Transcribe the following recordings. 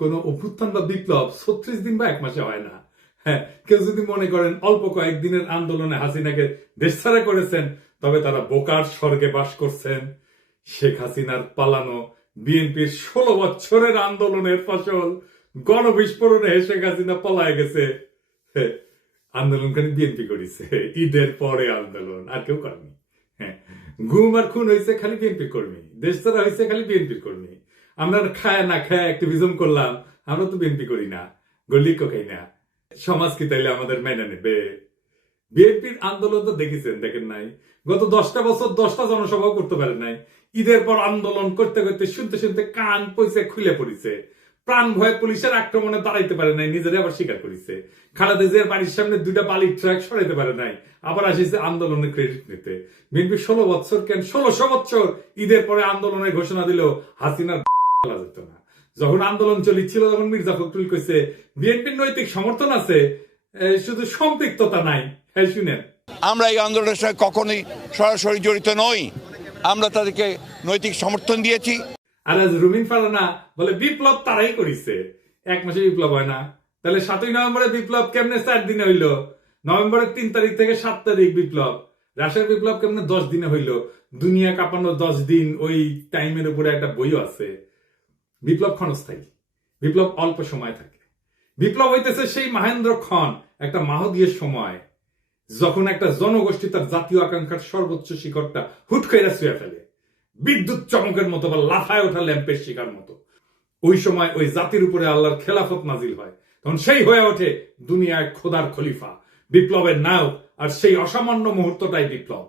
কোন অভ্যুত্থান বা বিপ্লব ৩৬ দিন বা ১ মাসে হয় না। হ্যাঁ, কেউ যদি মনে করেন অল্প কয়েকদিনের আন্দোলনে হাসিনাকে দেশছাড়া করেছেন, তবে তারা বোকার স্বর্গে বাস করছেন। শেখ হাসিনার পালানো বিএনপির ১৬ বছরের আন্দোলনের ফসল গণবিস্ফোরণে শেখ হাসিনা পলায় গেছে। আন্দোলনকারী বিএনপি করেছে, ঈদের পরে আন্দোলন, আর কেউ করেনি। হ্যাঁ, গুম আর খুন হয়েছে খালি বিএনপির কর্মী, দেশ ছাড়া হয়েছে খালি বিএনপির কর্মী। আমরা খায় না খায় অ্যাক্টিভিজম করলাম, আমরা তো বিএনপি করি না, গলিকও খাই না। সমাজ কি তাইলে আমাদের মেনে নেবে? বিএনপির আন্দোলন তো দেখেছেন, দেখেন নাই? গত 10টা বছর 10টা জনসভাও করতে পারেন নাই। ঈদের পর আন্দোলন করতে করতে শুনতে শুনতে কান পয়সা খুলে পড়েছে। প্রাণ ভয়ে পুলিশের আক্রমণে দাঁড়াইতে পারে নাই, নিজেরা আবার স্বীকার করেছে। খালেদা জিয়ার বাড়ির সামনে 2টা বালির ট্রাক সরাইতে পারে নাই, আবার আসিছে আন্দোলনের ক্রেডিট নিতে। বিএনপি 16 বছর কেন 1600 বছর ঈদের পরে আন্দোলনের ঘোষণা দিল, হাসিনার বলা যেত না। যখন আন্দোলন চলিছিল তখন মির্জা ফখরুল কইছে বিএনপির নৈতিক সমর্থন আছে, শুধু সম্পৃক্ততা নাই। হ্যাঁ, শুনেন, আমরা এই আন্দোলনের সঙ্গে কখনোই সরাসরি জড়িত নই, আমরা তাদেরকে নৈতিক সমর্থন দিয়েছি। আর আজ রুমিন ফারানা বলে বিপ্লব তারাই করেছে, 1 মাসে বিপ্লব হয় না। তাহলে 7ই নভেম্বরের বিপ্লব কেমনে 4 দিনে হইল? নভেম্বরের 3 তারিখ থেকে 7 তারিখ বিপ্লব। রাশিয়ার বিপ্লব কেমনে 10 দিনে হইল? দুনিয়া কাঁপানো 10 দিন, ওই টাইমের উপরে একটা বইও আছে। বিপ্লব ক্ষণস্থায়ী, বিপ্লব অল্প সময় থাকে। বিপ্লব হইতেছে সেই মহেন্দ্র ক্ষণ, একটা মাহদীয় সময়, যখন একটা জনগোষ্ঠী তার জাতীয় আকাঙ্ক্ষার সর্বোচ্চ শিখরটা হুট করে ছুঁয়ে ফেলে, বিদ্যুৎ চমকের মতো বা লাফায় ওঠা ল্যাম্পের শিকার মতো। ওই সময় ওই জাতির উপরে আল্লাহর খেলাফত নাজিল হয়, তখন সেই হয়ে ওঠে দুনিয়ায় খোদার খলিফা, বিপ্লবের নায়ক। আর সেই অসামান্য মুহূর্তটাই বিপ্লব।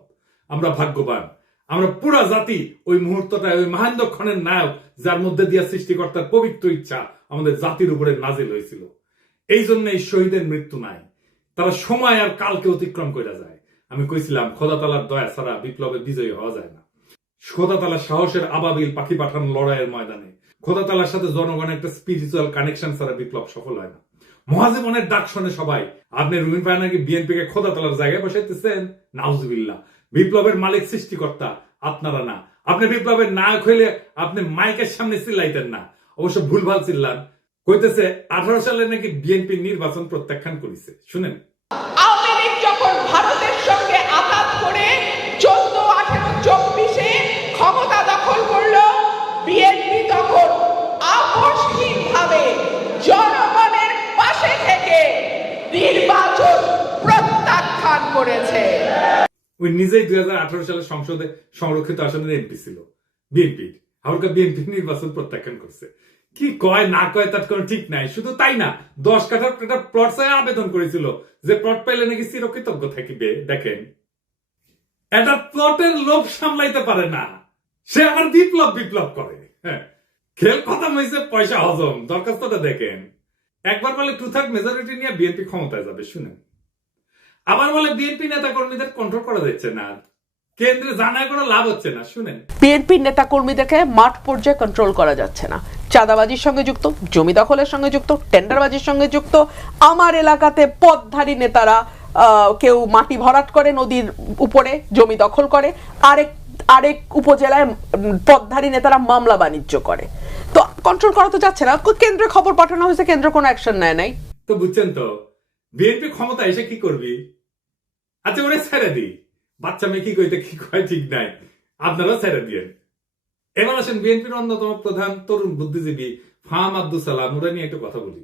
আমরা ভাগ্যবান, আমরা পুরা জাতি ওই মুহূর্তটায়, ওই মহেন্দ্রক্ষণের নায়ক, যার মধ্যে দিয়ে সৃষ্টিকর্তার পবিত্র ইচ্ছা আমাদের জাতির উপরে নাজিল হয়েছিল। এই জন্য এই শহীদের মৃত্যু নাই, তারা সময় আর কালকে অতিক্রম করে যায়। আমি কইছিলাম খোদা তাআলার দয়া ছাড়া বিপ্লবে বিজয়ী হওয়া যায় না। খোদা তাআলা সাহসের আবাবিল পাখি পাঠান লড়াইয়ের ময়দানে। খোদা তাআলার সাথে জনগণের একটা স্পিরিচুয়াল কানেকশন ছাড়া বিপ্লব সফল হয় না। মহাজীবনের ডাক শোনে সবাই। আপনি রুমিন ফারানাকে বিএনপি কে খোদা তাআলার জায়গায় বসাইতেছেন? নাউজুবিল্লাহ। বিপ্লবের মালিক সৃষ্টিকর্তা, আপনারা না। আপনি বিপ্লবের নায়ক হইলে আপনি মাইকের সামনে চিল্লাইতেন না। অবশ্য ভুলভাল চিল্লান। কইতেছে 18 সালে নাকি বিএনপি নির্বাচন প্রত্যাখ্যান করেছে। শুনেন, আওয়ামী লীগ যখন ভারতের সঙ্গে আঘাত করে 14, 18, 24-এ ক্ষমতা দখল করলো, বিএনপি তখন আপোষহীনভাবে জনগণের পাশে থেকে নির্বাচন প্রত্যাখ্যান করেছে। ওই নিজেই 2018 সালে সংসদে সংরক্ষিত আসনের এমপি ছিল বিএনপি, হালকা বিএনপি নির্বাচন প্রত্যাখ্যান করছে। কি কয় না কয় তার কোনো ঠিক নাই। শুধু তাই না, 10 কাঠার একটা প্লট চাই আবেদন করেছিল, যে প্লট পাইলে নাকি চিরকৃতজ্ঞ থাকিবে। দেখেন, এটা প্লটের লোভ সামলাইতে পারে না, সে আবার বিপ্লব করে। হ্যাঁ, খেল খতম হয়েছে, পয়সা হজম। দরখাস্তটা দেখেন, একবার বলে 2/3 মেজরিটি নিয়ে বিএনপি ক্ষমতায় যাবে। শুনেন, আবার বলে বিএনপি নেতা কর্মীদের কন্ট্রোল করা যাচ্ছে না, কেন্দ্রে জানায় কোনো লাভ হচ্ছে না। শুনেন, বিএনপির নেতা কর্মীদেরকে মাঠ পর্যায়ে কন্ট্রোল করা যাচ্ছে না, চাঁদাবাজির সঙ্গে যুক্ত, জমি দখলের সঙ্গে যুক্ত, টেন্ডারবাজির সঙ্গে যুক্ত। আমার এলাকাতে পদধারী নেতারা কেউ মাটি ভরাট করে নদীর উপরে, জমি দখল করে, আরেক উপজেলায় পদধারী নেতারা মামলা বাণিজ্য করে। তো কন্ট্রোল করা তো যাচ্ছে না। কেন্দ্রে খবর পাঠানো হয়েছে, কেন্দ্র কোনো অ্যাকশন নেয় নাই। তো বুঝছেন তো, বিএনপি ক্ষমতা এসে কি করবি? আচ্ছা, ওরা ছেড়ে দিই, বাচ্চা মেয়ে কি কইতে কি কয় ঠিক নাই, আপনারাও ছেড়ে দিয়েন। এবার আসেন বিএনপির অন্যতম প্রধান তরুণ বুদ্ধিজীবী ফাহাম আব্দুল সালাম, ওরা নিয়ে একটু কথা বলি।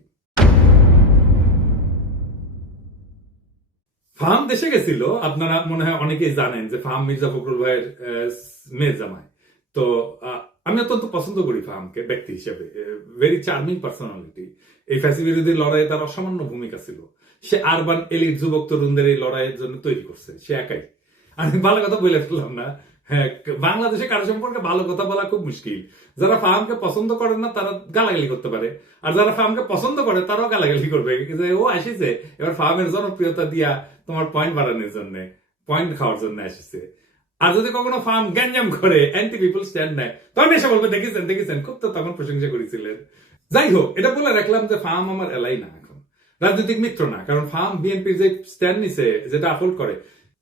ফাহাম দেশে গেছিল, আপনারা মনে হয় অনেকেই জানেন যে ফাহাম মির্জা ফখরুল ভাইয়ের মেয়ে জামাই। তো আমি অত্যন্ত পছন্দ করি ফাহামকে ব্যক্তি হিসেবে, ভেরি চার্মিং পার্সোনালিটি। এই ফ্যাসি বিরোধী লড়াইয়ে তার অসামান্য ভূমিকা ছিল। সে আরবান এলিট যুবক তরুণদের এই লড়াইয়ের জন্য তৈরি করছে, সে একাই। আমি ভালো কথা বলে ফেললাম না। হ্যাঁ, বাংলাদেশে কারো সম্পর্কে ভালো কথা বলা খুব মুশকিল। যারা ফাহামকে পছন্দ করে না তারা গালাগালি করতে পারে, আর যারা ফাহামকে পছন্দ করে তারাও গালাগালি করবে যে ও আসিছে এবার ফাহামের জনপ্রিয়তা দিয়া তোমার পয়েন্ট বাড়ানোর জন্য, পয়েন্ট খাওয়ার জন্য আসিছে। আর যদি কখনো ফাহাম গ্যাঞ্জাম করে, অ্যান্টি পিপল স্ট্যান্ড নেয়, তখন এসে বলবে দেখেছেন খুব তো তখন প্রশংসা করেছিলেন। যাই হোক, এটা বলে রাখলাম যে ফাহাম আমার এলাই না, এখন রাজনৈতিক মিত্র না। কারণ ফাহাম বিএনপির যে স্ট্যান্ড নিছে, যেটা আপলোড করে,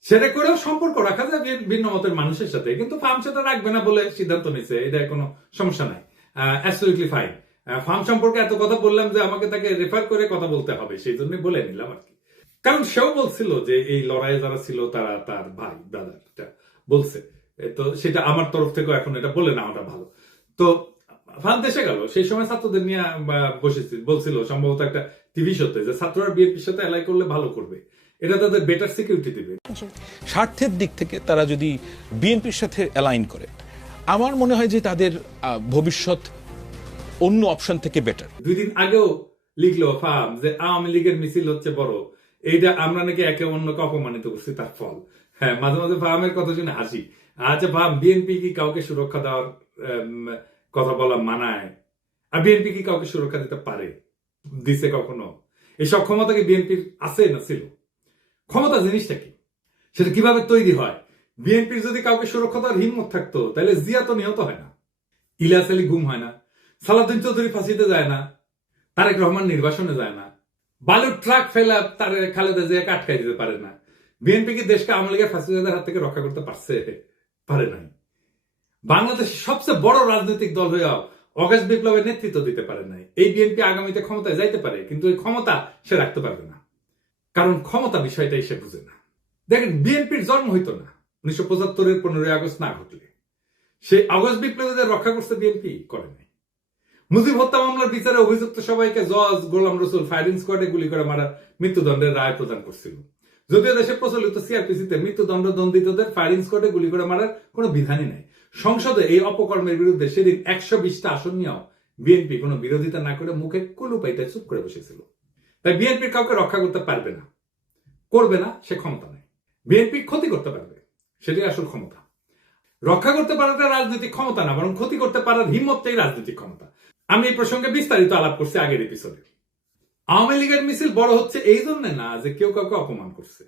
সেটা করেও সম্পর্ক রাখা যায় ভিন্ন মতের মানুষের সাথে, কিন্তু ফাহাম সেটা রাখবে না বলে সিদ্ধান্ত নিছে, এটা কোনো সমস্যা নাই, অ্যাবসলিউটলি ফাইন। ফার্ম সম্পর্কে এত কথা বললাম যে আমাকে তাকে রেফার করে কথা বলতে হবে, সেই জন্য বলে নিলাম আর কি। কারণ সেও বলছিল যে এই লড়াইয়ে যারা ছিল তারা তার ভাই ব্রাদারটা বলছে, তো সেটা আমার তরফ থেকেও এখন এটা বলে না ওটা ভালো। তো ফার্ম দেশে গেল, সেই সময় ছাত্রদের নিয়ে বলছিল সম্ভবত একটা টিভি শোতে যে ছাত্ররা বিএনপির সাথে অ্যালাই করলে ভালো করবে, এটা তাদের বেটার সিকিউরিটি দিবে। স্বার্থের দিক থেকে তারা যদি বিএনপির সাথে অ্যালাইন করে, আমার মনে হয় যে তাদের ভবিষ্যৎ অন্য অপশন থেকে বেটার। 2 দিন আগেও লিখলো ফার্ম যে আওয়ামী লীগের মিছিল হচ্ছে বড়, এইটা আমরা নাকি একে অন্যকে অপমানিত করছি তার ফল। হ্যাঁ, মাঝে মাঝে ফার্মের কথা শুনে হাসি। আচ্ছা ফার্ম, বিএনপি কি কাউকে সুরক্ষা দেওয়ার কথা বলা মানায়? আর বিএনপি কি কাউকে সুরক্ষা দিতে পারে? দিছে কখনো? এইসব ক্ষমতা কি বিএনপির আছে না ছিল? ক্ষমতা জিনিসটা কি, সেটা কিভাবে তৈরি হয়? বিএনপির যদি কাউকে সুরক্ষা দেওয়ার হিম্মত থাকতো তাহলে জিয়া তো নিহত হয় না, ইলিয়াস আলী গুম হয় না, সালাউদ্দিন চৌধুরী ফাঁসিতে যায় না, তারেক রহমান নির্বাসনে যায় না, বালুর ট্রাক ফেলা তার খালেদা জিয়াকে আটকাই দিতে পারে না। বিএনপি কি দেশকে আওয়ামী লীগের ফাঁসিবাদের হাত থেকে রক্ষা করতে পারছে? পারে নাই। বাংলাদেশের সবচেয়ে বড় রাজনৈতিক দল হয়েও অগাস্ট বিপ্লবের নেতৃত্ব দিতে পারে নাই। এই বিএনপি আগামীতে ক্ষমতায় যাইতে পারে, কিন্তু এই ক্ষমতা সে রাখতে পারবে না, কারণ ক্ষমতা বিষয়টাই সে বুঝে না। দেখেন, বিএনপির জন্ম হইতো না 1975-এর 15ই আগস্ট না ঘটলে। সেই আগস্ট বিপ্লবীদের রক্ষা করছে বিএনপি? করে নাই। মুজিব হত্যা মামলার বিচারে অভিযুক্ত সবাইকে জজ গোলাম রসুল ফায়ারিং স্কোয়াডে গুলি করে মারার মৃত্যুদণ্ডের রায় প্রদান করছিল। যদিও দেশে প্রচলিত সিআরপিসিতে মৃত্যুদণ্ড দণ্ডিতদের ফায়ারিং স্কোয়াডে গুলি করে মারার কোনো বিধানই নাই। সংসদে এই অপকর্মের বিরুদ্ধে সেদিন 120টা আসন নিয়েও বিএনপি কোনো বিরোধিতা না করে মুখে কুলু পাইতে চুপ করে বসেছিল। তাই বিএনপির কাউকে রক্ষা করতে পারবে না, করবে না, সে ক্ষমতা নেই। বিএনপি ক্ষতি করতে পারবে, সেটাই আসল ক্ষমতা। রক্ষা করতে পারাটা রাজনৈতিক ক্ষমতা না, বরং ক্ষতি করতে পারার হিম্মতটাই রাজনৈতিক ক্ষমতা। আমি এই প্রসঙ্গে বিস্তারিত আলাপ করছি আগের এপিসোডে। আওয়ামী লীগের মিছিল বড় হচ্ছে এই জন্য না যে কেউ কাউকে অপমান করছে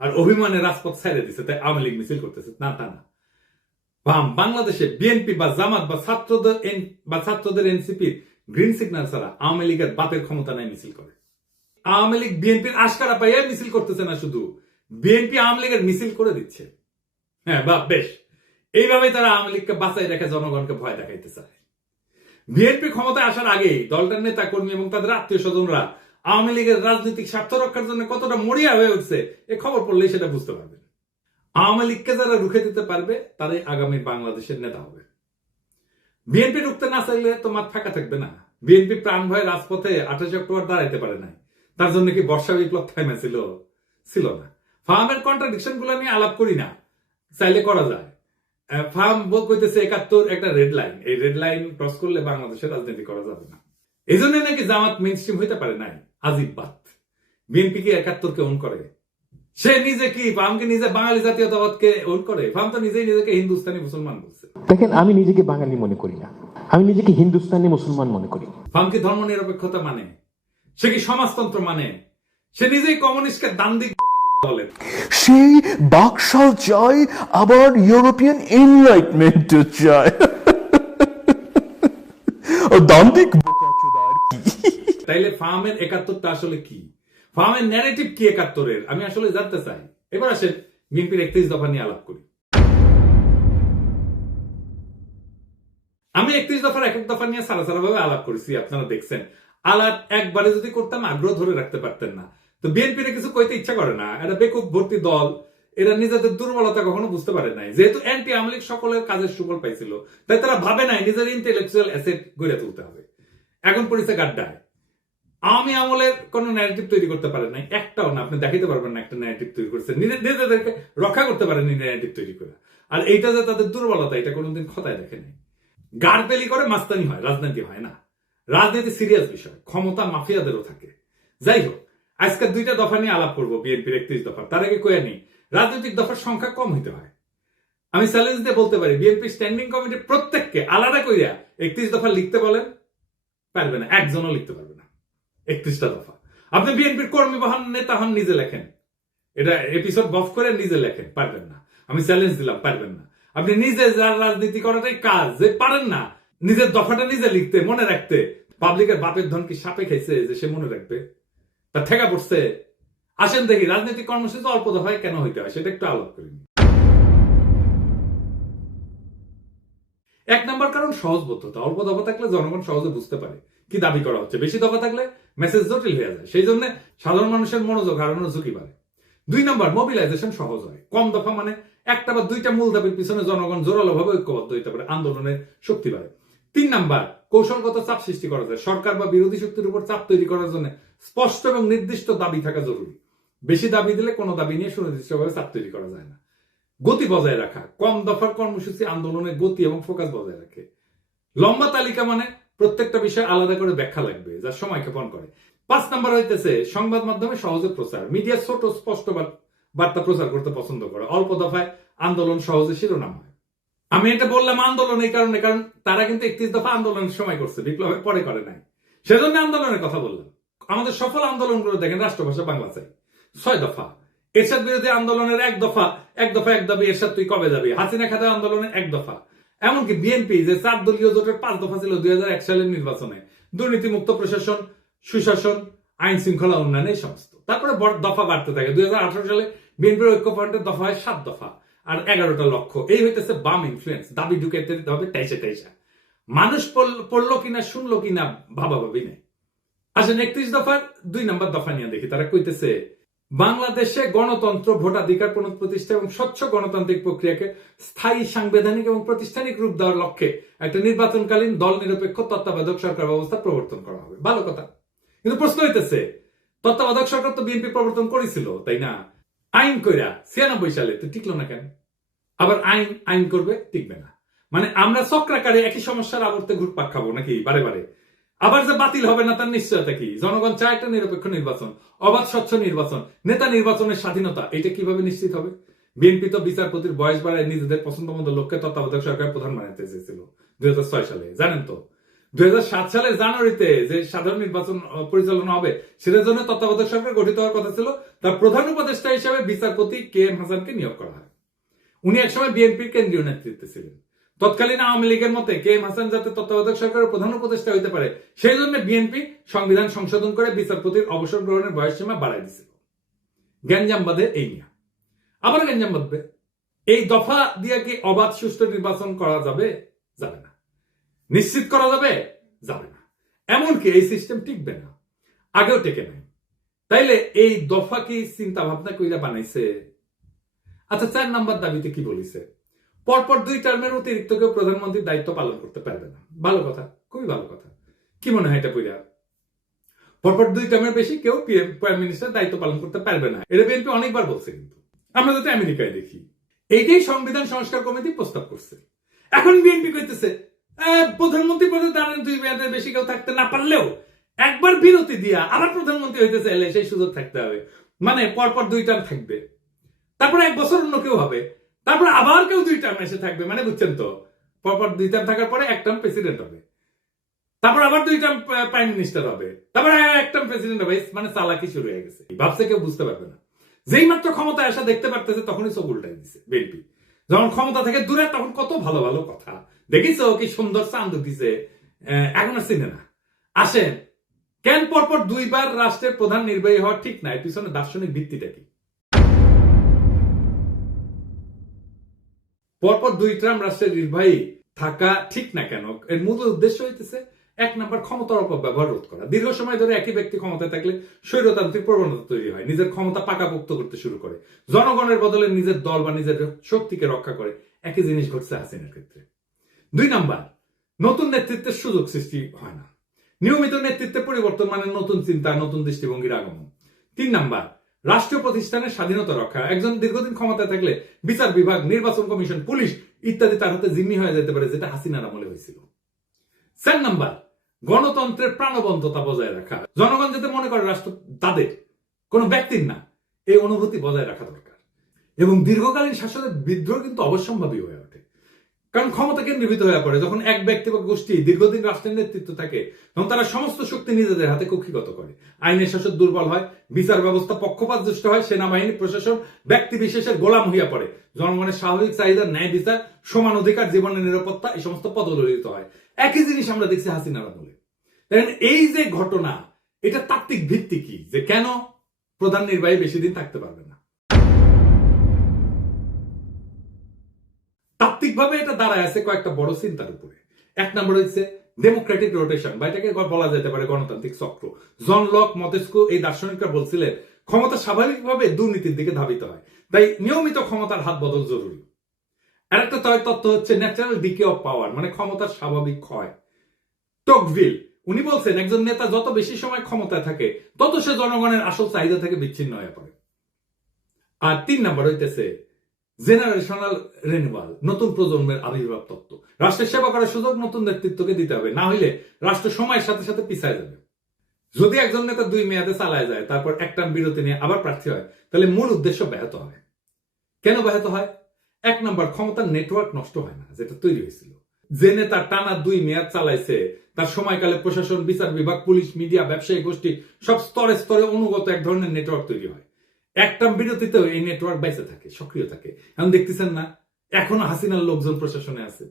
আর অভিমানে রাজপথ ছেড়ে দিচ্ছে তাই আওয়ামী লীগ মিছিল করতেছে, না তা না। বাংলাদেশে বিএনপি বা জামাত বা ছাত্রদের এনসিপির গ্রিন সিগন্যাল ছাড়া আওয়ামী লীগের বাপের ক্ষমতা নাই মিছিল করে। আওয়ামী লীগ বিএনপির আশকারা পাইয়া মিছিল করতেছে না, শুধু বিএনপি আওয়ামী লীগের মিছিল করে দিচ্ছে। হ্যাঁ বা বেশ, এইভাবে তারা আওয়ামী লীগকে বাঁচাই রেখে জনগণকে ভয় দেখাইতে চায়। বিএনপি ক্ষমতায় আসার আগেই দলটার নেতা কর্মী এবং তাদের আত্মীয় স্বজনরা আওয়ামী লীগের রাজনৈতিক স্বার্থ রক্ষার জন্য কতটা মরিয়া হয়ে উঠছে এ খবর পড়লেই সেটা বুঝতে পারবেন। আওয়ামী লীগকে যারা রুখে দিতে পারবে তারাই আগামী বাংলাদেশের নেতা হবে। বিএনপি রুখতে না চাইলে তো মাঠ ফাঁকা থাকবে না। বিএনপি প্রাণ ভয়ে রাজপথে 28 অক্টোবর দাঁড়াইতে পারে নাই, তার জন্য কি বর্ষা বিপ্লব থামে ছিল না। ফার্মের কন্ট্রাডিকশন গুলো নিয়ে আলাপ করি না, চাইলে করা যায়। ফার্ম কইতেছে 71 একটা রেড লাইন, এই রেড লাইন ক্রস করলে বাংলাদেশের রাজনীতি করা যাবে না। এই জন্য নাকি জামাত মেইন স্ট্রিম হইতে পারে নাই। আজিব বাত। বিএনপি কি 71কে ওন করে? সে নিজে কি ফার্মকে নিজে বাঙালি জাতীয়তাবাদকে ওন করে? ফার্ম তো নিজেই নিজেকে হিন্দুস্তানি মুসলমান বলছে। দেখেন, আমি নিজেকে বাঙালি মনে করি না, আমি নিজেকে হিন্দুস্তানি মুসলমান মনে করি। ফার্ম কি ধর্ম নিরপেক্ষতা মানে? সে কি সমাজতন্ত্র মানে? সে নিজেই কমিউনিস্টকে দান্দিক বলে। সেই বাকশাল চাই, আবার ইউরোপিয়ান এনলাইটমেন্ট চাই। দান্দিক বোকাচোদা আর কি। তাইলে ফার্মের 71টা আসলে কি? ফার্মের ন্যারেটিভ কি 71-এর? আমি আসলে জানতে চাই। এবার আসেন বিএনপির 31 দফা নিয়ে আলাপ করি। আমি 31 দফার এক দফা নিয়ে সারা ভাবে আলাপ করেছি, আপনারা দেখছেন। আলাপ একবারে যদি করতাম আগ্রহ ধরে রাখতে পারতেন না। তো বিএনপির কিছু কইতে ইচ্ছা করে না, এটা বেকুব ভর্তি দল, এরা নিজেদের দুর্বলতা কখনো বুঝতে পারে নাই। যেহেতু অ্যান্টি আওয়ামী লীগ সকলের কাজের সুফল পাইছিল, তাই তারা ভাবে নাই নিজের ইন্টেলেকচুয়াল অ্যাসেট গড়ে তুলতে হবে। এখন পড়েছে গাড্ডায়। আওয়ামী আমলের কোন ন্যারেটিভ তৈরি করতে পারে নাই, একটাও না। আপনি দেখাইতে পারবেন না একটা ন্যারেটিভ তৈরি করছে, নিজেদেরকে রক্ষা করতে পারেনি ন্যারেটিভ তৈরি করে। আর এইটা যে তাদের দুর্বলতা, এটা কোনোদিন খতায় দেখে নাই। গাড়পেলি করে মাস্তানি হয়, রাজনীতি হয় না। রাজনীতি সিরিয়াস বিষয়, ক্ষমতা মাফিয়াদেরও থাকে। যাই হোক, আজকের 2টা দফা নিয়ে আলাপ করবো বিএনপির 31 দফা। তার আগে কয়ে নি, রাজনৈতিক দফার সংখ্যা কম হইতে হয়। আমি চ্যালেঞ্জ দিয়ে বলতে পারি, বিএনপি স্ট্যান্ডিং কমিটির প্রত্যেককে আলাদা কইরা 31 দফা লিখতে বলেন, পারবে না, একজনও লিখতে পারবে না 31টা দফা। আপনি বিএনপির কর্মী বা হন, নেতা হন, নিজে লেখেন, এটা এপিসোড বফ করে নিজে লেখেন, পারবেন না। আমি চ্যালেঞ্জ দিলাম, পারবেন না। আপনি নিজে যার রাজনীতি করাটাই কাজ, যে পারেন না নিজের দফাটা নিজে লিখতে, মনে রাখতে, পাবলিকের বাপের ধন কি সাপে খাইছে যে সে মনে রাখবে? তা ঠেকা পড়ছে। আসেন দেখি রাজনৈতিক কর্মসূচি অল্প দফায় কেন হইতে হয়, সেটা একটু আলাপ করি। 1 নম্বর কারণ সহজবোধ্যতা। অল্প দফা থাকলে জনগণ সহজে বুঝতে পারে কি দাবি করা হচ্ছে। বেশি দফা থাকলে মেসেজ জটিল হয়ে যায়, সেই জন্য সাধারণ মানুষের মনোযোগ হারানোর ঝুঁকি বাড়ে। 2 নম্বর, মোবিলাইজেশন সহজ হয়। কম দফা মানে একটা বা দুইটা মূল দাবির পিছনে জনগণ জোরালো ভাবে ঐক্যবদ্ধ হইতে পারে, আন্দোলনের শক্তি বাড়ে। 3 নম্বর, কৌশলগত চাপ সৃষ্টি করা যায়। সরকার বা বিরোধী শক্তির উপর চাপ তৈরি করার জন্য স্পষ্ট এবং নির্দিষ্ট দাবি থাকা জরুরি। বেশি দাবি দিলে কোনো দাবি নিয়ে সুনির্দিষ্টভাবে চাপ তৈরি করা যায় না। গতি বজায় রাখা, কম দফার কর্মসূচি আন্দোলনের গতি এবং ফোকাস বজায় রাখে। লম্বা তালিকা মানে প্রত্যেকটা বিষয় আলাদা করে ব্যাখ্যা লাগবে, যা সময় ক্ষেপণ করে। 5 নম্বর হইতেছে সংবাদ মাধ্যমে সহজে প্রচার। মিডিয়া ছোট স্পষ্ট বার্তা প্রচার করতে পছন্দ করে। অল্প দফায় আন্দোলন সহজে শিরোনাম হয়। আমি এটা বললাম আন্দোলন এই কারণে, কারণ তারা কিন্তু 31 দফা আন্দোলনের সময় করছে, বিপ্লবের পরে করে নাই, সেজন্য আন্দোলনের কথা বললাম। আমাদের সফল আন্দোলনগুলো দেখেন, রাষ্ট্রভাষা বাংলা চাই 6 দফা। এরশাদ বিরোধী আন্দোলনের 1 দফা, এক দাবি এরশাদ তুই কবে যাবি। হাসিনা খাতা আন্দোলনের 1 দফা। এমনকি বিএনপি যে 4 দলীয় জোটের 5 দফা ছিল 2001 সালের নির্বাচনে, দুর্নীতিমুক্ত প্রশাসন, সুশাসন, আইন শৃঙ্খলা উন্নয়ন, এই সমস্ত। তারপরে দফা বাড়তে থাকে। 2018 সালে বিএনপির ঐক্যফ্রন্টের দফা হয় 7 দফা আর 11টা লক্ষ্য। এই হইতেছে বাম ইনফ্লুয়েন্স। দাবি ঢুকাইতে দিতে হবে টাইসা। মানুষ পড়লো কিনা শুনলো কিনা ভাবাভাবি নেই। আসেন 31 দফার 2 নম্বর দফা নিয়ে দেখি। তারা কইতেছে বাংলাদেশে গণতন্ত্র, ভোটাধিকার পুনঃপ্রতিষ্ঠা এবং স্বচ্ছ গণতান্ত্রিক প্রক্রিয়াকে স্থায়ী, সাংবিধানিক এবং প্রাতিষ্ঠানিক রূপ দেওয়ার লক্ষ্যে একটা নির্বাচনকালীন দল নিরপেক্ষ তত্ত্বাবধায়ক সরকার ব্যবস্থা প্রবর্তন করা হবে। ভালো কথা, কিন্তু প্রশ্ন হইতেছে তত্ত্বাবধায়ক সরকার তো বিএনপি প্রবর্তন করেছিল, তাই না? আইন কইরা 96 সালে তো টিকলো না কেন? আবার আইন করবে, টিকবে না। মানে আমরা চক্রাকারে একই সমস্যার আবর্তে ঘুরপাক খাবো নাকি বারে বারে? আবার যে বাতিল হবে না তার নিশ্চয়তা কি? জনগণ চায় একটা নিরপেক্ষ নির্বাচন, অবাধ স্বচ্ছ নির্বাচন, নেতা নির্বাচনের স্বাধীনতা। এটা কিভাবে নিশ্চিত হবে? বিএনপি তো বিচারপতির বয়স বাড়ায় নিজেদের পছন্দ মতো লোককে তত্ত্বাবধায়ক সরকার প্রধান বানাতে চেয়েছিল 2006 সালে, জানেন তো? 2007 সালের জানুয়ারিতে যে সাধারণ নির্বাচন পরিচালনা হবে, সেটার জন্য তত্ত্বাবধায়ক সরকার গঠিত হওয়ার কথা ছিল। তার প্রধান উপদেষ্টা হিসেবে বিচারপতি KM হাসানকে নিয়োগ করা হয়। উনি একসময় বিএনপির কেন্দ্রীয় নেতৃত্বে ছিলেন। তৎকালীন আওয়ামী লীগের মতে KM হাসান যাতে তত্ত্বাবধায়ক সরকারের প্রধান উপদেষ্টা হইতে পারে, সেই জন্য বিএনপি সংবিধান সংশোধন করে বিচারপতির অবসর গ্রহণের বয়সসীমা বাড়াই দিছিল। গ্যাঞ্জাম বাঁধে এই নিয়ে, আবার গ্যাঞ্জাম বাঁধবে। এই দফা দিয়ে কি অবাধ সুষ্ঠু নির্বাচন করা যাবে? যাবে না। নিশ্চিত করা যাবে? যাবে না। এমনকি এই সিস্টেম টিকবে না, আগেও টেকে নাই। তাইলে এই দফা কি চিন্তা ভাবনা কইরা বানাইছে? আচ্ছা, 4 নম্বর দাবিতে কি বলিছে? পরপর 2 টার্মের অতিরিক্ত কেউ প্রধানমন্ত্রীর দায়িত্ব পালন করতে পারবে না। ভালো কথা, খুবই ভালো কথা। কি মনে হয় এটা পইরা? পরপর 2 টার্মের বেশি কেউ প্রাইম মিনিস্টার দায়িত্ব পালন করতে পারবে না। এটা বিএনপি অনেকবার বলছে, কিন্তু আমরা যাতে আমেরিকায় দেখি এইটাই সংবিধান সংস্কার কমিটি প্রস্তাব করছে। এখন বিএনপি কইতেছে প্রধানমন্ত্রী পদে দাঁড়ান 2 মেয়াদের বেশি কেউ থাকতে না পারলেও একবার বিরতি দিয়া আবার প্রধানমন্ত্রী হইতে চাইলে সেই সুযোগ থাকতে হবে। মানে পরপর 2 টার্ম থাকবে, তারপরে 1 বছর অন্য কেউ হবে, তারপরে আবার কেউ 2 টার্ম এসে থাকবে। মানে বুঝছেন তো, পরপর 2 টার্ম থাকার পরে 1 টার্ম প্রেসিডেন্ট হবে, তারপর আবার 2 টার্ম প্রাইম মিনিস্টার হবে, তারপরে 1 টার্ম প্রেসিডেন্ট হবে। মানে চালাকি শুরু হয়ে গেছে, ভাবছে কেউ বুঝতে পারবে না। যেই মাত্র ক্ষমতায় আসা দেখতে পারতেছে তখনই সব উল্টাই দিছে বিএনপি। যখন ক্ষমতা থেকে দূরে তখন কত ভালো ভালো কথা দেখিস, কি সুন্দর চান্দ দিছে, এখন আর চিনে না। আসেন, কেন পরপর 2 বার রাষ্ট্রের প্রধান নির্বাহী হওয়া ঠিক না? এর পিছনে দার্শনিক ভিত্তিটা কি? পরপর 2 টার্ম রাষ্ট্রের নির্বাহী থাকা ঠিক না কেন? এর মূল উদ্দেশ্য হইতেছে 1 নম্বর, ক্ষমতার অপব্যবহার রোধ করা। দীর্ঘ সময় ধরে একই ব্যক্তি ক্ষমতায় থাকলে স্বৈরতান্ত্রিক প্রবণতা তৈরি হয়, নিজের ক্ষমতা পাকাপোক্ত করতে শুরু করে, জনগণের বদলে নিজের দল বা নিজের শক্তিকে রক্ষা করে। একই জিনিস ঘটছে হাসিনার ক্ষেত্রে। 2 নম্বর, নতুন নেতৃত্বের সুযোগ সৃষ্টি হয় না। নিয়মিত নেতৃত্বে পরিবর্তন মানে নতুন চিন্তা, নতুন দৃষ্টিভঙ্গির আগমন। 3 নম্বর, রাষ্ট্রীয় প্রতিষ্ঠানের স্বাধীনতা রক্ষা। একজন দীর্ঘদিন ক্ষমতায় থাকলে বিচার বিভাগ, নির্বাচন কমিশন, পুলিশ ইত্যাদি তার হাতে জিম্মি হয়ে যেতে পারে, যেটা হাসিনার আমলে হয়েছিল। 4 নম্বর, গণতন্ত্রের প্রাণবন্ততা বজায় রাখা। জনগণ যাতে মনে করে রাষ্ট্র তাদের, কোন ব্যক্তির না, এই অনুভূতি বজায় রাখা দরকার। এবং দীর্ঘকালীন শাসনের বিদ্রোহ কিন্তু অবশ্যম্ভাবী হয়ে ওঠে, কারণ ক্ষমতা কেন্দ্রীভূত হয়ে পড়ে। যখন এক ব্যক্তি বা গোষ্ঠী দীর্ঘদিন রাষ্ট্রের নেতৃত্ব থাকে, তখন তারা সমস্ত শক্তি নিজেদের হাতে কক্ষিগত করে। আইনের শাসন দুর্বল হয়, বিচার ব্যবস্থা পক্ষপাতদুষ্ট হয়, সেনাবাহিনী প্রশাসন ব্যক্তি বিশেষের গোলাম হইয়া পড়ে, জনগণের স্বাভাবিক চাহিদা, ন্যায় বিচার, সমান অধিকার, জীবনের নিরাপত্তা, এই সমস্ত পদদলিত হয়। একই জিনিস আমরা দেখছি হাসিনার আমলে। এই যে ঘটনা, এটা তাত্ত্বিক ভিত্তি কি, যে কেন প্রধান নির্বাহী বেশি দিন থাকতে পারবে না? তাত্ত্বিকভাবে এটা দাঁড়ায় আছে কয়েকটা বড় চিন্তার উপরে। 1 নম্বর হচ্ছে ডেমোক্রেটিক রোটেশন বা এটাকে বলা যেতে পারে গণতান্ত্রিক চক্র। জন লক, মতেস্কু এই দার্শনিকরা বলছিলেন ক্ষমতা স্বাভাবিকভাবে দুর্নীতির দিকে ধাবিত হয়, তাই নিয়মিত ক্ষমতার হাত বদল জরুরি। আরেকটা তত্ত্ব হচ্ছে ন্যাচারাল ডিকে অফ পাওয়ার, মানে ক্ষমতার স্বাভাবিক ক্ষয়। টকভিল উনি বলছেন একজন নেতা যত বেশি সময় ক্ষমতায় থাকে তত সে জনগণের আসল চাহিদা থেকে বিচ্ছিন্ন হয়ে পড়ে। আর 3 নাম্বার হইতেছে জেনারেশনাল রিনিউয়াল, নতুন প্রজন্মের আবির্ভাব তত্ত্ব। রাষ্ট্রের সেবা করার সুযোগ নতুন নেতৃত্বকে দিতে হবে, না হইলে রাষ্ট্র সময়ের সাথে সাথে পিছায় যাবে। যদি একজন নেতা 2 মেয়াদে চালায় যায়, তারপর এক টার্ম বিরতি নিয়ে আবার প্রার্থী হয়, তাহলে মূল উদ্দেশ্য ব্যাহত হয়। কেন ব্যাহত হয়? 1 নাম্বার, ক্ষমতার নেটওয়ার্ক নষ্ট হয় না, যেটা তৈরি হয়েছিল। যে নেতা টানা 2 মেয়াদ চালাইছে তার সময়কালে প্রশাসন, বিচার বিভাগ, পুলিশ, মিডিয়া, ব্যবসায়ী গোষ্ঠী সব স্তরে স্তরে অনুগত এক ধরনের নেটওয়ার্ক তৈরি হয়। এক টার্ম বিরতিতেও এই নেটওয়ার্ক বাইসে থাকে, সক্রিয় থাকে। এখন দেখতেছেন না, এখনো হাসিনার লোকজন প্রশাসনে আছে।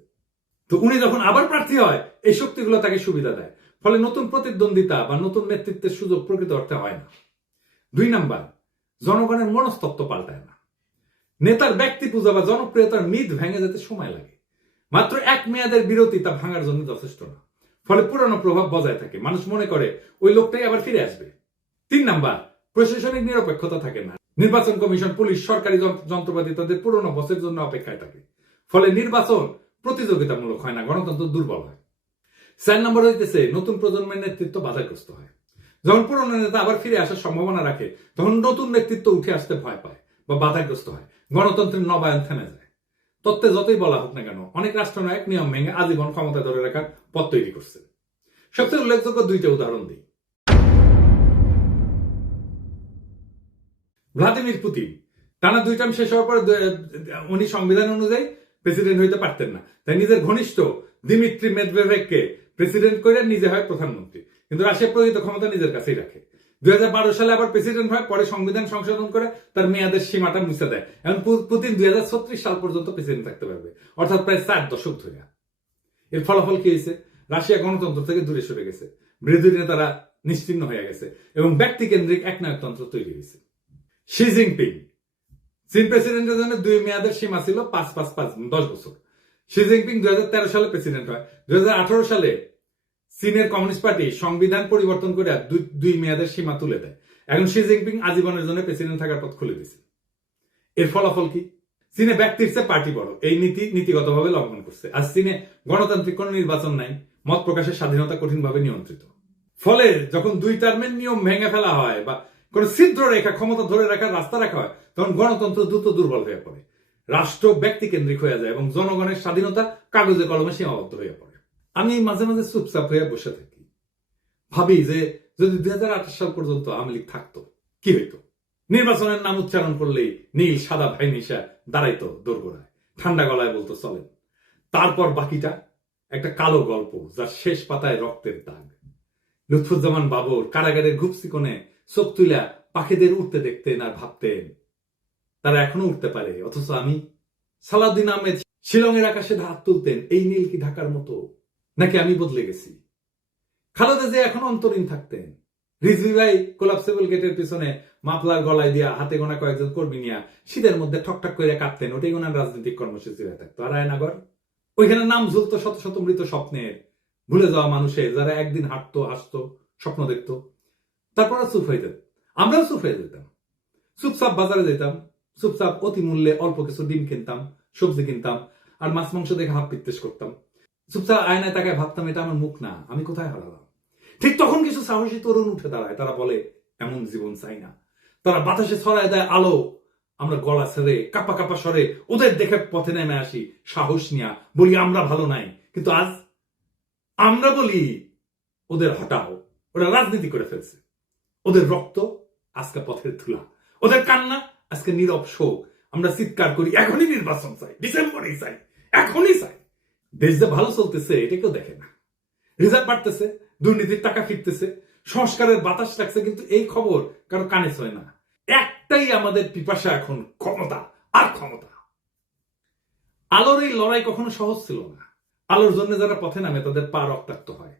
তো উনি যখন আবার প্রার্থী হয়, এই শক্তিগুলো তাকে সুবিধা দেয়, ফলে নতুন প্রতিদ্বন্দ্বিতা বা নতুন নেতৃত্বের সুযোগ প্রকৃত অর্থে হয় না। 2 নাম্বার, জনগণের মনস্তত্ত্ব পাল্টায় না। নেতার ব্যক্তি পূজা বা জনপ্রিয়তার মিথ ভেঙে যেতে সময় লাগে। মাত্র 1 মেয়াদের বিরতি তা ভাঙার জন্য যথেষ্ট না, ফলে পুরনো প্রভাব বজায় থাকে। মানুষ মনে করে ওই লোকটাই আবার ফিরে আসবে। 3 নাম্বার, প্রশাসনিক নিরপেক্ষতা থাকে না। নির্বাচন কমিশন, পুলিশ, সরকারি যন্ত্রপাতি তাদের পুরনো বসের জন্য অপেক্ষায় থাকে, ফলে নির্বাচন প্রতিযোগিতামূলক হয় না, গণতন্ত্র দুর্বল হয়। 4 নম্বর হইতেছে নতুন প্রজন্মের নেতৃত্ব বাধাগ্রস্ত হয়। যখন পুরনো নেতা আবার ফিরে আসার সম্ভাবনা রাখে, তখন নতুন নেতৃত্ব উঠে আসতে ভয় পায় বা বাধাগ্রস্ত হয়, গণতন্ত্রের নবায়ন থেমে যায়। তত্ত্বে যতই বলা হোক না কেন, অনেক রাষ্ট্রনায়ক নিয়ম ভেঙে আজীবন ক্ষমতা ধরে রাখার পথ তৈরি করছে। সবচেয়ে উল্লেখযোগ্য 2টা উদাহরণ দিই। ভ্লাদিমির পুতিন টানা 2 টার্ম শেষ হওয়ার পর উনি সংবিধান অনুযায়ী প্রেসিডেন্ট হইতে পারতেন না, তাই নিজের ঘনিষ্ঠ দিমিত্রি মেদভেদেভকে প্রেসিডেন্ট করে নিজে হয় প্রধানমন্ত্রী, কিন্তু রাশিয়া প্রকৃত ক্ষমতা নিজের কাছেই রাখে। 2012 সালে আবার প্রেসিডেন্ট হয়, পরে সংবিধান সংশোধন করে তার মেয়াদের সীমাটা মুছে দেয়। এখন পুতিন 2036 সাল পর্যন্ত প্রেসিডেন্ট থাকতে পারবে, অর্থাৎ প্রায় 4 দশক ধরে। এর ফলাফল কি হয়েছে? রাশিয়া গণতন্ত্র থেকে দূরে সরে গেছে, বিরোধী নেতারা নিশ্চিহ্ন হয়ে গেছে এবং ব্যক্তিকেন্দ্রিক একনায়কতন্ত্র তৈরি হয়েছে। শি জিনপিং, চীন প্রেসিডেন্টের জন্য 2 মেয়াদের সীমা ছিল 5-5-5 10 বছর। শি জিনপিং 2013 সালে প্রেসিডেন্ট হয়। 2018 সালে চীনের কমিউনিস্ট পার্টি সংবিধান পরিবর্তন করে 2 মেয়াদের সীমা তুলে দেয়। এখন শি জিনপিং আজীবনের জন্য প্রেসিডেন্ট থাকার পথ খুলে দিয়েছে। এর ফলাফল কি? চীনে ব্যক্তির চেয়ে পার্টি বড়, এই নীতিগতভাবে লঙ্ঘন করছে। আর চীনে গণতান্ত্রিক কোন নির্বাচন নাই, মত প্রকাশের স্বাধীনতা কঠিনভাবে নিয়ন্ত্রিত। ফলে যখন 2 টার্মের নিয়ম ভেঙে ফেলা হয় বা কোন ছিদ্র রেখা, ক্ষমতা ধরে রাখার রাস্তা রাখা হয়, তখন গণতন্ত্র দ্রুত দুর্বল হয়ে পড়ে, রাষ্ট্র ব্যক্তি কেন্দ্রিক হয়ে যায় এবং জনগণের স্বাধীনতা কাগজে কলমে সীমাবদ্ধ হয়ে পড়ে। আমি মাঝে মাঝে চুপচাপ হয়ে বসে থাকি, ভাবি যে যদি 2028 সাল পর্যন্ত আওয়ামী লীগ থাকতো কি হইতো? নির্বাচনের নাম উচ্চারণ করলেই নীল সাদা ভাই নিশা দাঁড়াইতো দোরগোড়ায়, ঠান্ডা গলায় বলতো চলেন। তারপর বাকিটা একটা কালো গল্প, যার শেষ পাতায় রক্তের দাগ। লুৎফুজ্জামান বাবর কারাগারের ঘুপসি কোণে চোখ তুলা পাখিদের উঠতে দেখতেন আর ভাবতেন তারা এখনো উঠতে পারে, অথচ আমি। সালাউদ্দিন আহমেদ শিলংয়ের আকাশে হাত তুলতেন, এই নীল কি ঢাকার মতো, নাকি আমি বদলে গেছি? খালেদা জিয়া এখন অন্তরীণ থাকতেন। রিজভী ভাই কোলাপসেবল গেটের পিছনে মাফলার গলায় দিয়া হাতে গোনা কয়েকজন কর্মী নিয়ে শীতের মধ্যে ঠকঠক করে কাঁপতেন, ওটাই ওনার রাজনৈতিক কর্মসূচি হয়ে থাকতো। আর আয়নাগর, ওইখানে নাম ঝুলতো শত শত মৃত স্বপ্নের, ভুলে যাওয়া মানুষের, যারা একদিন হাঁটতো, হাসতো, স্বপ্ন দেখতো, তারপর চুপ হয়ে যেত। আমরাও চুপ হয়ে যেতাম, চুপচাপ বাজারে যেতাম, চুপচাপ অতি মূল্যে অল্প কিছু ডিম কিনতাম, সবজি কিনতাম, আর মাছ মাংস দেখে হাত পিত্তেশ করতাম। চুপচাপ আয়নায় তাকায় ভাবতাম, এটা আমার মুখ না, আমি কোথায় হারালাম? ঠিক তখন কিছু সাহসী তরুণ উঠে দাঁড়ায়, তারা বলে এমন জীবন চাই না। তারা বাতাসে ছড়ায় দেয় আলো, আমরা গলা ছেড়ে কাপা কাপা স্বরে ওদের দেখে পথে নেমে আসি, সাহস নিয়া বলি আমরা ভালো নাই। কিন্তু আজ আমরা বলি ওদের হটাও, ওরা রাজনীতি করে ফেলছে, ওদের রক্ত আজকে পথের ধুলা, ওদের কান্না আজকে নীরব শোক। আমরা চিৎকার করি এখনই নির্বাচন চাই, ডিসেম্বরেই চাই, এখনই চাই। দেশ যে ভালো চলতেছে এটা কেউ দেখে না, রিজার্ভ বাড়তেছে, দুর্নীতির টাকা ফিরতেছে, সংস্কারের বাতাস লাগছে, কিন্তু এই খবর কারো কানে ছয় না। একটাই আমাদের পিপাসা এখন, ক্ষমতা আর ক্ষমতা। আলোর এই লড়াই কখনো সহজ ছিল না। আলোর জন্য যারা পথে নামে তাদের পা রক্তাক্ত হয়,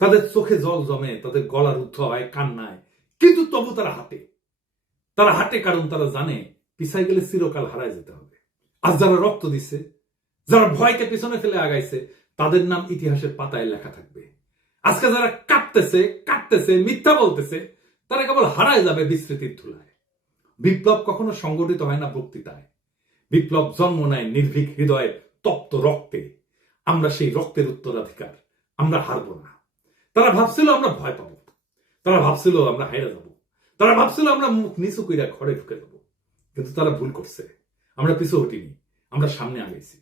তাদের চোখে জল জমে, তাদের গলা রুদ্ধ হয় কান্নায়, কিন্তু তবু তারা হাঁটে কারণ তারা জানে পিছাই গেলে চিরকাল হারায় যেতে হবে। আজ যারা রক্ত দিছে, যারা ভয়কে পিছনে ফেলে আগাইছে, তাদের নাম ইতিহাসের পাতায় লেখা থাকবে। আজকে যারা কাটতেছে মিথ্যা বলতেছে, তারা কেবল হারায় যাবে বিস্মৃতির ধুলায়। বিপ্লব কখনো সংগঠিত হয় না বক্তৃতায়, বিপ্লব জন্ম নেয় নির্ভীক হৃদয়ে, তপ্ত রক্তে। আমরা সেই রক্তের উত্তরাধিকার, আমরা হারবো না। তারা ভাবছিল আমরা ভয় পাবো, তারা ভাবছিল আমরা হাইরা যাব, তারা ভাবছিল আমরা মুখ নিচু কইরা ঘরে ঢুকে যাবো, কিন্তু তারা ভুল করছে। আমরা পিছু হটিনি, আমরা সামনে আগাইছি,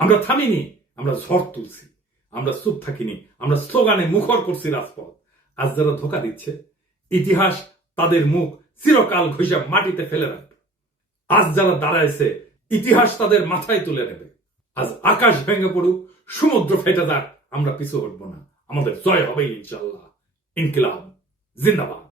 আমরা থামিনি, আমরা ঝড় তুলছি, আমরা চুপ থাকিনি, আমরা স্লোগানে মুখর করছি রাজপথ। আজ যারা ধোকা দিচ্ছে, ইতিহাস তাদের মুখ চিরকাল ঘষে মাটিতে ফেলে রাখবে। আজ যারা দাঁড়াইছে, ইতিহাস তাদের মাথায় তুলে নেবে। আজ আকাশ ভেঙে পড়ুক, সমুদ্র ফেটে যাক, আমরা পিছু হটবো না। আমাদের জয় হবে ইনশাল্লাহ। ইনকিলাব জিন্দাবাদ।